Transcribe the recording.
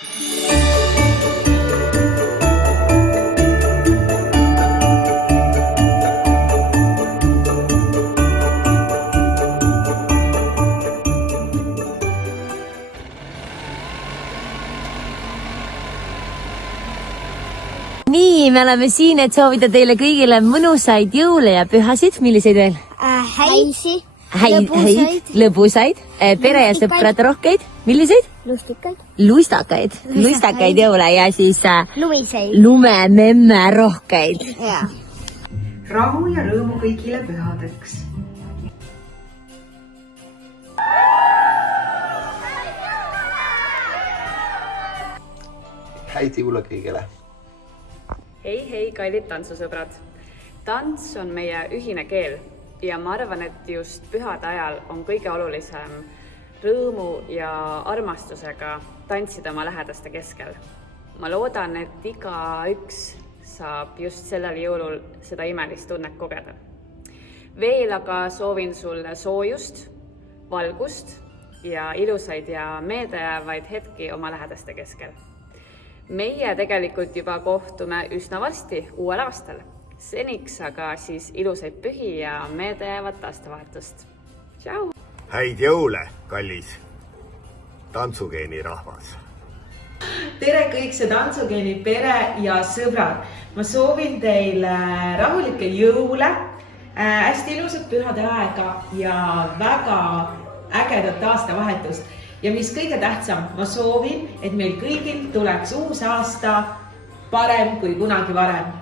Nii, me oleme siin, et soovida teile kõigile mõnusaid jõule ja pühasid. Milliseid veel? Häisi, lõbusaid, pere ja sõprad rohkeid. Milliseid? lustikaid, Lustakaid jõule ja siis lumiseid. lumememme rohkeid. Rahu ja rõõmu kõigile pühadeks. Häid jõule kõigile. Hei, kallid tantsusõbrad! Tants on meie ühine keel ja ma arvan, et just pühade ajal on kõige olulisem rõõmu ja armastusega tantsida oma lähedaste keskel. Ma loodan, et igaüks saab just sellel jõulul seda imelist tunnet kogeda. Veel aga soovin sulle soojust, valgust ja ilusaid ja meeldejäävaid hetki oma lähedaste keskel. Meie tegelikult juba kohtume üsna varsti uuel aastal. Seniks aga siis ilusaid pühi ja meeldejäävat aastavahetust. Tšau! Häid jõule, kallis tantsugeeni rahvas! Tere kõik see tantsugeeni pere ja sõbrad! Ma soovin teile rahulikke jõule, hästi ilusat pühade aega ja väga ägedat aastavahetust. Ja mis kõige tähtsam, ma soovin, et meil kõigil tuleks uus aasta parem kui kunagi varem.